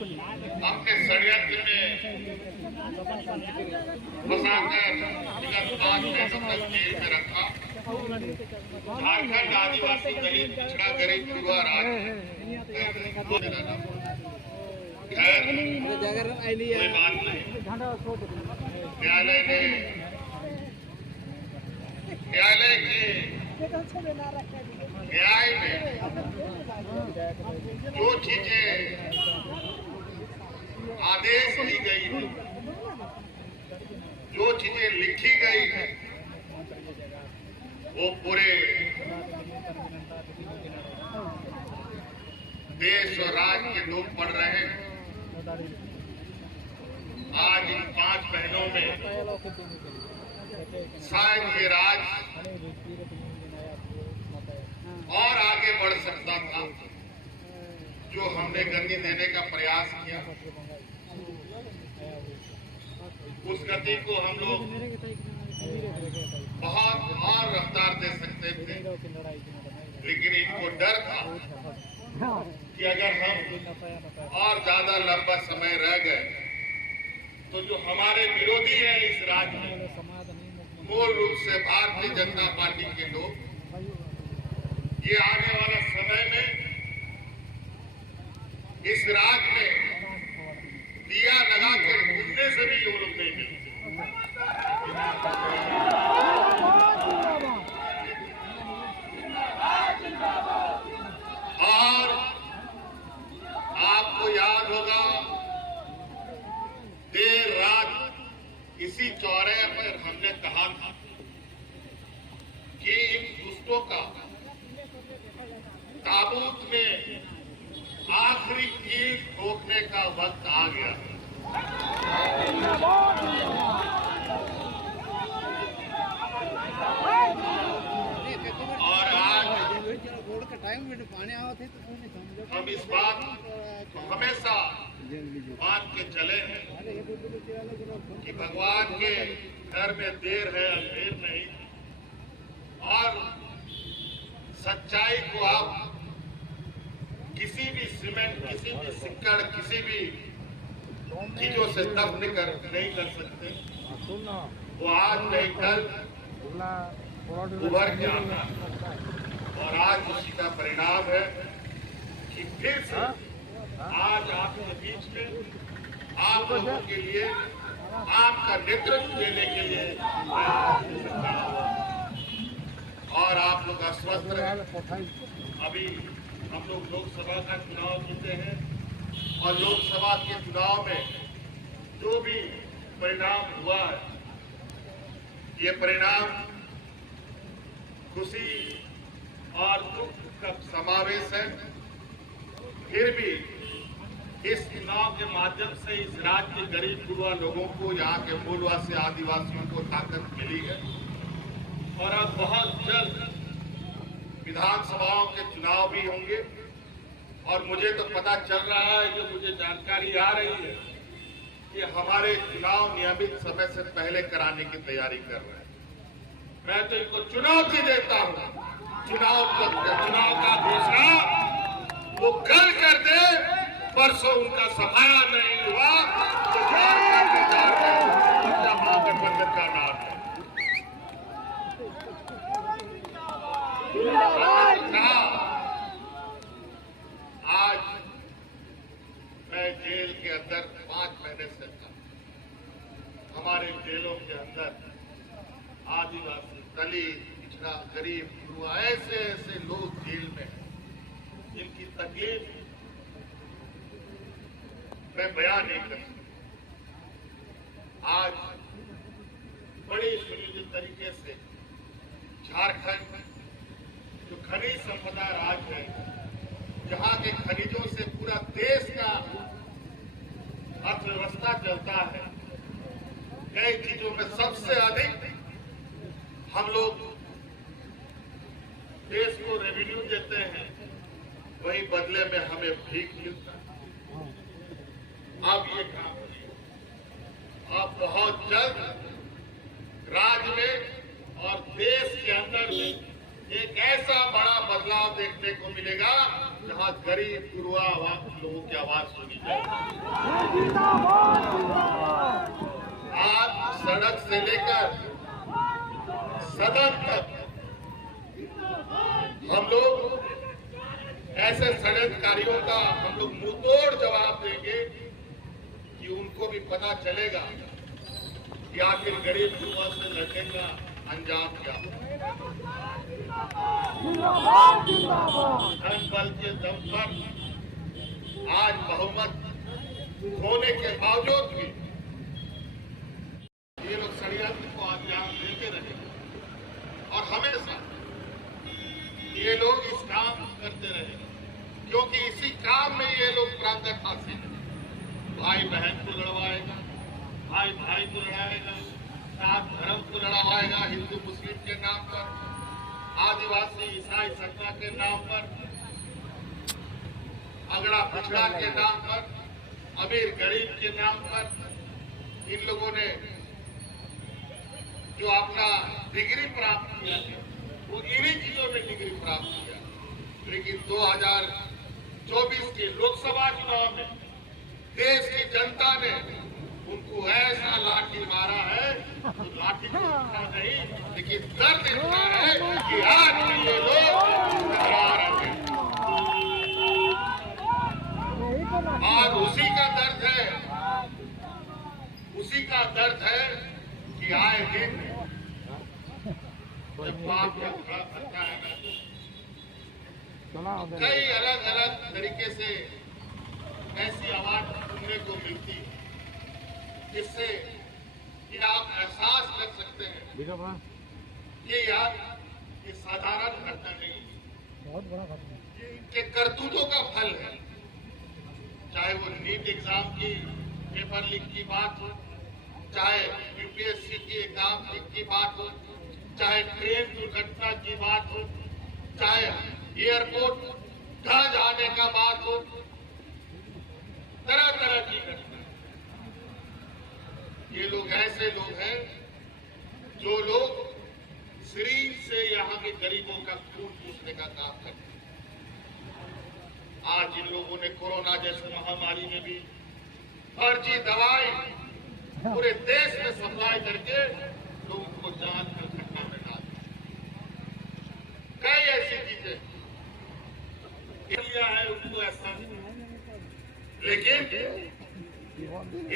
अपने षड्यंत्र में फंसाकर विगत 5 महीनों तक जेल में रखा। झारखंड आदिवासी दलित पिछड़ा गरीब युवा राज्य खैर कोई बात नहीं। न्यायालय के न्याय में जो चीजें आदेश दी गई है, जो चीजें लिखी गई है, वो पूरे देश और राज्य के लोग पढ़ रहे हैं। आज इन 5 महीनों में शायद ये राज और आगे बढ़ सकता था। जो हमने गति देने का प्रयास किया, उस गति को हम लोग बहुत और रफ्तार दे सकते थे, लेकिन इनको डर था कि अगर हम और ज्यादा लंबा समय रह गए तो जो हमारे विरोधी हैं इस राज्य में, मूल रूप से भारतीय जनता पार्टी के लोग, ये आने वाला समय में इस राज्य में दिया लगा कर बुझने से भी वो लोग नहीं मिलते। और आपको याद होगा, देर रात इसी चौराहे पर हमने कहा था कि इन दुष्टों का ताबूत में आखिरी कील ठोकने का वक्त आ गया है। और आज हम इस बात को हमेशा मान के चले हैं कि भगवान के घर में देर है अंधेर नहीं, और सच्चाई को आप किसी भी सीमेंट, किसी भी सिक्कड़, किसी भी चीजों से दब नहीं कर सकते। वो आज नहीं कल उभर के आता है, और आज उसी का परिणाम है कि फिर से आज आपके बीच में आप लोगों के लिए, आपका नेतृत्व देने के लिए और आप लोग आश्वस्त रहे। अभी हम लोग लोकसभा का चुनाव जीते हैं, और लोकसभा के चुनाव में जो भी परिणाम हुआ है, ये परिणाम खुशी और दुख का समावेश है। फिर भी इस चुनाव के माध्यम से इस राज्य के गरीब गुरुआ लोगों को, यहाँ के मूलवासी आदिवासियों को ताकत मिली है। और अब बहुत जल्द विधानसभाओं के चुनाव भी होंगे, और मुझे तो पता चल रहा है, जो मुझे जानकारी आ रही है कि हमारे चुनाव नियमित समय से पहले कराने की तैयारी कर रहे हैं। मैं तो इनको चुनौती देता हूं, चुनाव का घोषणा वो कल कर दे, परसों उनका सफाया नहीं हुआ तो महागठबंधन का नाम है। आज मैं जेल के अंदर 5 महीने से था। हमारे जेलों के अंदर आदिवासी, दलित, पिछड़ा, गरीब, युवा, ऐसे ऐसे लोग जेल में हैं जिनकी तकलीफ मैं बयान नहीं कर सकता। आज बड़ी सुनियोजित तरीके से झारखंड जो खनिज संपदा राज्य है, जहां के खनिजों से पूरा देश का अर्थव्यवस्था चलता है, कई चीजों में सबसे अधिक हम लोग देश को रेवेन्यू देते हैं, वही बदले में हमें भीख मिलता है। अब ये काम अब बहुत जल्द राज्य में और देश के अंदर में एक ऐसा बड़ा बदलाव देखने को मिलेगा जहां गरीब गुरुआ लोगों की आवाज सुनी जाएगी। आज सड़क से लेकर सदन तक हम लोग ऐसे षड्यंत्रकारियों का हम लोग मुंहतोड़ जवाब देंगे कि उनको भी पता चलेगा कि आखिर गरीब गुरुआ से लड़ने का अंजाम क्या धन बल के दम पर आज बहुमत होने के बावजूद भी ये लोग षड्यंत्र को अंजाम देते रहे और हमेशा ये लोग इस काम करते रहे क्योंकि इसी काम में ये लोग प्रांगत हासिल भाई बहन को लड़वाएगा, भाई भाई को लड़ाएगा, साथ धर्म को लड़वाएगा, हिंदू मुस्लिम के नाम पर, आदिवासी ईसाई सत्ता के नाम पर, अगड़ा पिछड़ा के नाम पर, अमीर गरीब के नाम पर इन लोगों ने जो अपना डिग्री प्राप्त किया है वो इन्हीं चीजों में डिग्री प्राप्त किया। लेकिन 2024 के लोकसभा चुनाव में देश की जनता ने उनको ऐसा लाठी मारा है तो लाठी को उठा नहीं लेकिन दर्द इतना है कि आज भी ये लोग टकरा रहे हैं। आज उसी का दर्द है कि आए दिन जब बाप करता है कई अलग अलग तरीके से ऐसी आवाज सुनने को मिलती है जिससे कि आप एहसास कर सकते हैं ये यार ये साधारण घटना नहीं, बहुत बड़ा घटना के करतूतों का फल है। चाहे वो नीट एग्जाम की पेपर लीक की बात हो, चाहे यूपीएससी की एग्जाम लीक की बात हो, चाहे ट्रेन दुर्घटना की बात हो, चाहे एयरपोर्ट ढह जाने का बात हो, तरह तरह की घटना। ये लोग ऐसे लोग हैं जो लोग शरीर से यहाँ के गरीबों का खून चूसने का काम करते हैं। आज इन लोगों ने कोरोना जैसी महामारी में भी फर्जी दवाई पूरे देश में सप्लाई करके लोगों को जान कर घटना में डाल कई ऐसी चीजें किया है उनको ऐसा, लेकिन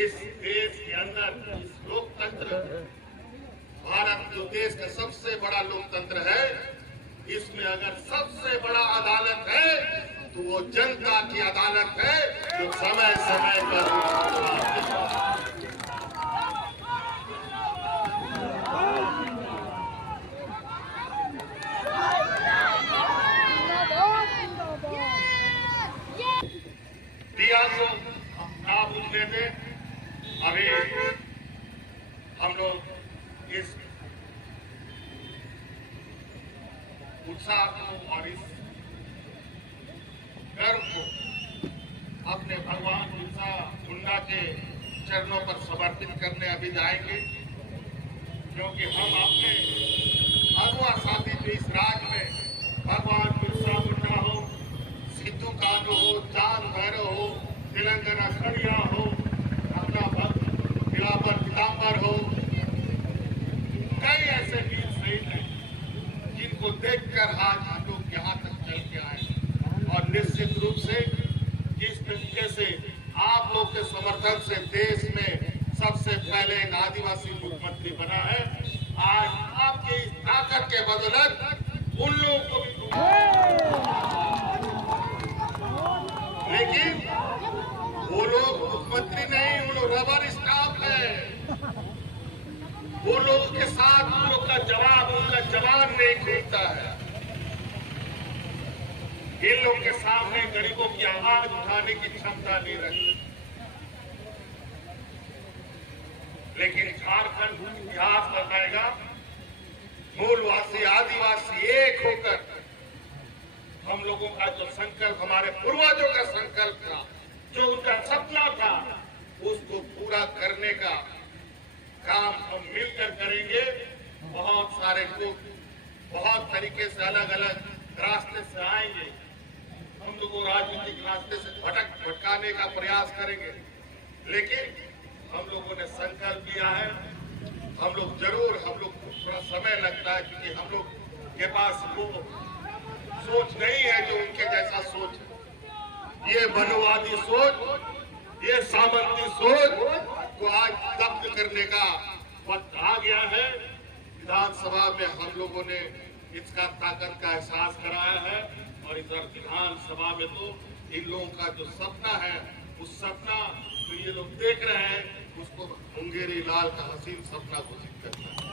इस देश के अंदर इस लोकतंत्र भारत जो देश का सबसे बड़ा लोकतंत्र है इसमें अगर सबसे बड़ा अदालत है तो वो जनता की अदालत है जो समय समय पर दिया को ना पूछने थे। अभी हम लोग इस उत्साह को और इस गर्व को अपने भगवान बिरसा मुंडा के चरणों पर समर्पित करने अभी जाएंगे, क्योंकि हम अपने अगुआ साथी जो इस राज में भगवान बिरसा मुंडा हो, सिद्धू कान्हू हो, चांद भैरव हो, तेलंगाना खड़िया हो, अपना दिलावर पीताम्बर हो, कई ऐसे वीर शहीद हैं जिनको देखकर आज हम लोग यहाँ तक चल के आए। और निश्चित रूप से जिस तरीके से आप लोग के समर्थन से देश में सबसे पहले एक आदिवासी मुख्यमंत्री बना है, आज आपके इस ताकत के बदौलत उन लोगों को भी, लेकिन वो लोग मुख्यमंत्री नहीं, वो लोग रबर स्टाफ है। वो लोगों के साथ उन लोग का जवाब, उनका जवान नहीं खुलता है। इन लोग के सामने गरीबों की आवाज उठाने की क्षमता नहीं रखती। लेकिन झारखंड इतिहास बताएगा, मूलवासी आदिवासी एक होकर हम लोगों का जो संकल्प, हमारे पूर्वजों का संकल्प था, जो उनका सपना था, उसको पूरा करने का काम हम मिलकर करेंगे। बहुत सारे लोग बहुत तरीके से अलग अलग रास्ते से आएंगे, हम लोग को राजनीतिक रास्ते से भटकाने का प्रयास करेंगे, लेकिन हम लोगों ने संकल्प लिया है, हम लोग जरूर, हम लोग को थोड़ा समय लगता है क्योंकि हम लोग के पास वो सोच नहीं है जो उनके जैसा सोच है। ये मनुवादी सोच, ये सामंती सोच को आज जब्त करने का वक्त आ गया है। विधानसभा में हम लोगों ने इसका ताकत का एहसास कराया है और इधर विधानसभा में तो इन लोगों का जो सपना है, उस सपना जो ये लोग देख रहे हैं, उसको मुंगेरी लाल का हसीन सपना घोषित करना है।